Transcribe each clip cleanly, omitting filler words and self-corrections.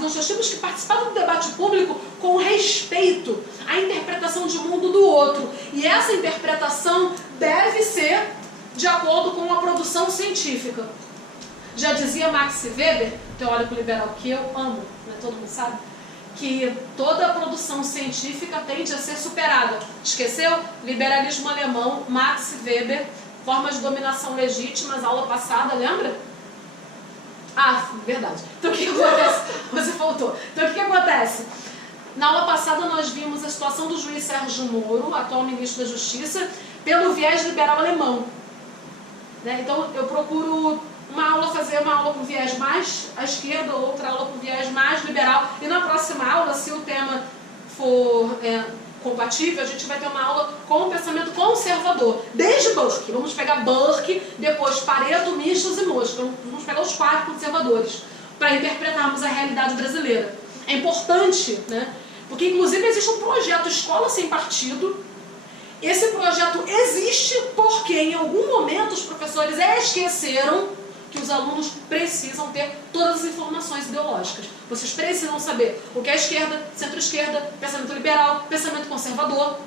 nós temos que participar do debate público com respeito à interpretação de mundo do outro. E essa interpretação deve ser de acordo com a produção científica. Já dizia Max Weber, teórico liberal que eu amo, né, todo mundo sabe, que toda a produção científica tende a ser superada. Esqueceu? Liberalismo alemão, Max Weber, formas de dominação legítimas, aula passada, lembra? Ah, verdade. Então o que acontece? Você faltou. Então o que acontece? Na aula passada nós vimos a situação do juiz Sérgio Moro, atual ministro da Justiça, pelo viés liberal alemão. Né? Então eu procuro fazer uma aula com viés mais à esquerda, outra aula com viés mais liberal. E na próxima aula, se o tema for compatível, a gente vai ter uma aula com o pensamento conservador. Desde Burke. Vamos pegar Burke, depois Pareto, Michels e Mosca. Vamos pegar os 4 conservadores para interpretarmos a realidade brasileira. É importante, né? Porque inclusive existe um projeto Escola Sem Partido. Esse projeto existe porque em algum momento os professores esqueceram que os alunos precisam ter todas as informações ideológicas. Vocês precisam saber o que é esquerda, centro-esquerda, pensamento liberal, pensamento conservador.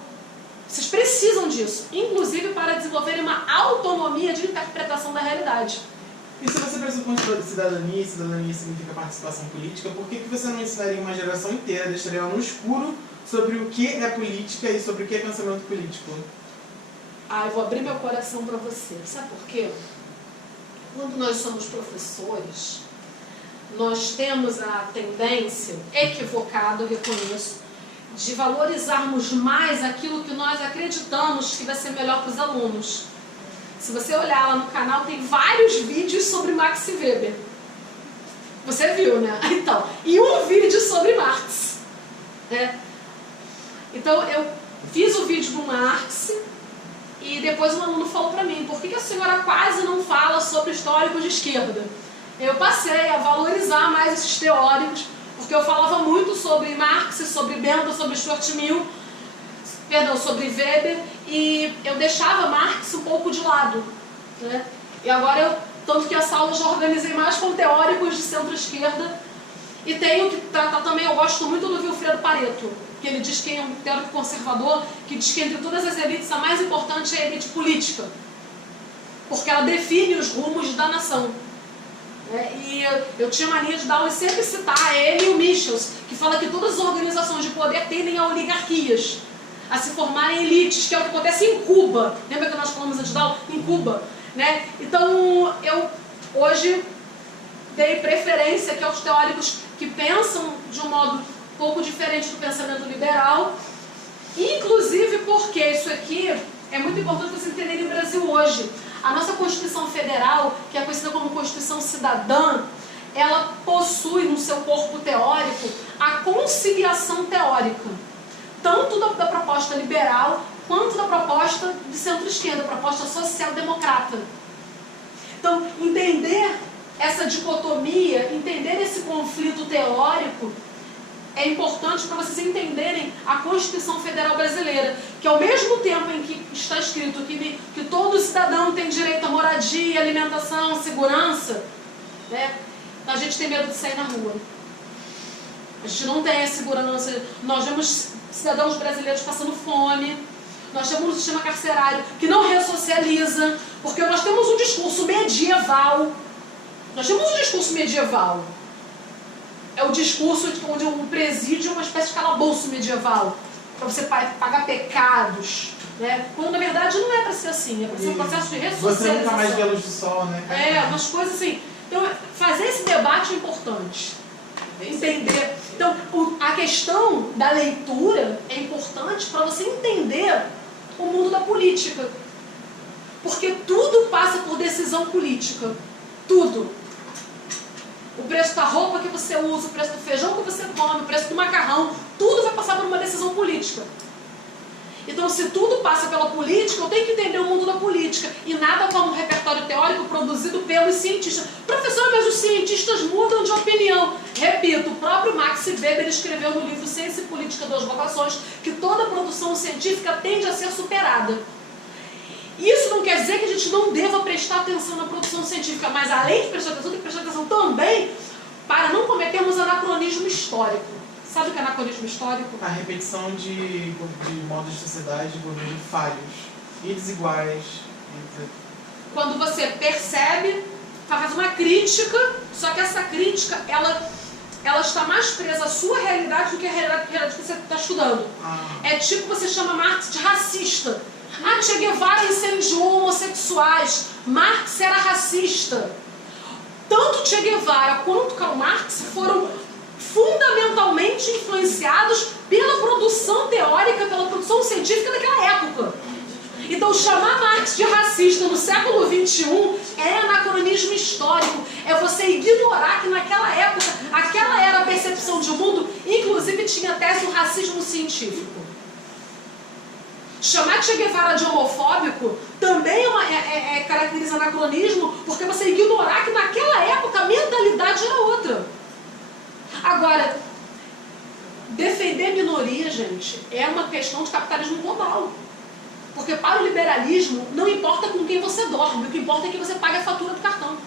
Vocês precisam disso, inclusive para desenvolverem uma autonomia de interpretação da realidade. E se você pressupõe cidadania, e cidadania significa participação política, por que você não ensinaria uma geração inteira, deixaria ela no escuro sobre o que é política e sobre o que é pensamento político? Eu vou abrir meu coração para você. Sabe por quê? Quando nós somos professores, nós temos a tendência, equivocada, eu reconheço, de valorizarmos mais aquilo que nós acreditamos que vai ser melhor para os alunos. Se você olhar lá no canal, tem vários vídeos sobre Max Weber. Você viu, né? Então, e um vídeo sobre Marx. Né? Então, eu fiz o vídeo do Marx e depois um aluno falou para mim, por que a senhora quase não fala sobre históricos de esquerda? Eu passei a valorizar mais esses teóricos, porque eu falava muito sobre Marx, sobre Benda, sobre Stuart Mill, sobre Weber, e eu deixava Marx um pouco de lado. Né? E agora, tanto que essa aula eu já organizei mais com teóricos de centro-esquerda, e tenho que tratar também, eu gosto muito do Vilfredo Pareto, que ele diz que é um teórico conservador, que diz que entre todas as elites a mais importante é a elite política, porque ela define os rumos da nação. E eu tinha mania de dar aula e sempre citar ele e o Michels, que fala que todas as organizações de poder tendem a oligarquias, a se formarem elites, que é o que acontece em Cuba. Lembra que nós falamos antes da aula? Em Cuba. Né? Então, eu hoje dei preferência aqui aos teóricos que pensam de um modo um pouco diferente do pensamento liberal, inclusive porque isso aqui é muito importante para vocês entenderem o Brasil hoje. A nossa Constituição Federal, que é conhecida como Constituição Cidadã, ela possui no seu corpo teórico a conciliação teórica, tanto da proposta liberal quanto da proposta de centro-esquerda, proposta social-democrata. Então, entender essa dicotomia, entender esse conflito teórico é importante para vocês entenderem a Constituição Federal Brasileira, que ao mesmo tempo em que está escrito que todo cidadão tem direito à moradia, alimentação, segurança, né, a gente tem medo de sair na rua. A gente não tem a segurança. Nós vemos cidadãos brasileiros passando fome, nós temos um sistema carcerário que não ressocializa, porque nós temos um discurso medieval. Nós temos um discurso medieval. É o discurso onde o presídio é uma espécie de calabouço medieval, para você pagar pecados, né? Quando na verdade não é para ser assim, é para ser um processo de ressocialização. Você nunca mais vê a luz do sol, né? Umas coisas assim. Então, fazer esse debate é importante. Entender. Então, a questão da leitura é importante para você entender o mundo da política. Porque tudo passa por decisão política. Tudo. O preço da roupa que você usa, o preço do feijão que você come, o preço do macarrão, tudo vai passar por uma decisão política. Então, se tudo passa pela política, eu tenho que entender o mundo da política. E nada como um repertório teórico produzido pelos cientistas. Professor, mas os cientistas mudam de opinião. Repito, o próprio Max Weber escreveu no livro Ciência e Política das Vocações que toda produção científica tende a ser superada. Isso não quer dizer que a gente não deva prestar atenção na produção científica, mas além de prestar atenção, tem que prestar atenção também para não cometermos anacronismos anacronismo histórico. Sabe o que é anacronismo histórico? A repetição de modos de sociedade, de governo falhos e desiguais. Quando você percebe, faz uma crítica, só que essa crítica, ela está mais presa à sua realidade do que a realidade que você está estudando. É tipo, você chama Marx de racista. Che Guevara incendiou homossexuais. Marx era racista. Tanto Che Guevara quanto Karl Marx foram fundamentalmente influenciados pela produção teórica, pela produção científica daquela época. Então, chamar Marx de racista no século XXI é anacronismo histórico. É você ignorar que naquela época, aquela era a percepção de mundo, inclusive tinha a tese do racismo científico. Chamar Che Guevara de homofóbico também caracteriza anacronismo, porque você ignorar que naquela época a mentalidade era outra. Agora, defender minoria, gente, é uma questão de capitalismo global. Porque para o liberalismo, não importa com quem você dorme, o que importa é que você pague a fatura do cartão.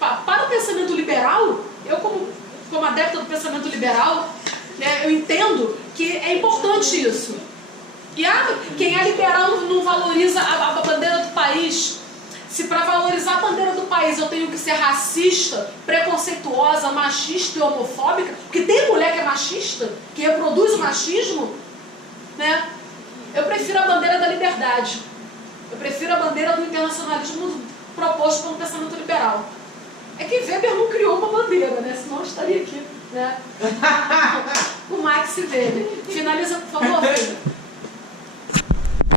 Para o pensamento liberal, eu como adepta do pensamento liberal, né, eu entendo que é importante isso. E quem é liberal não valoriza a bandeira do país. Se para valorizar a bandeira do país eu tenho que ser racista, preconceituosa, machista e homofóbica, porque tem mulher que é machista, que reproduz o machismo, né? Eu prefiro a bandeira da liberdade. Eu prefiro a bandeira do internacionalismo proposto pelo pensamento liberal. É que Weber não criou uma bandeira, né? Senão eu estaria aqui, né? O Max Weber. Finaliza, por favor, Weber.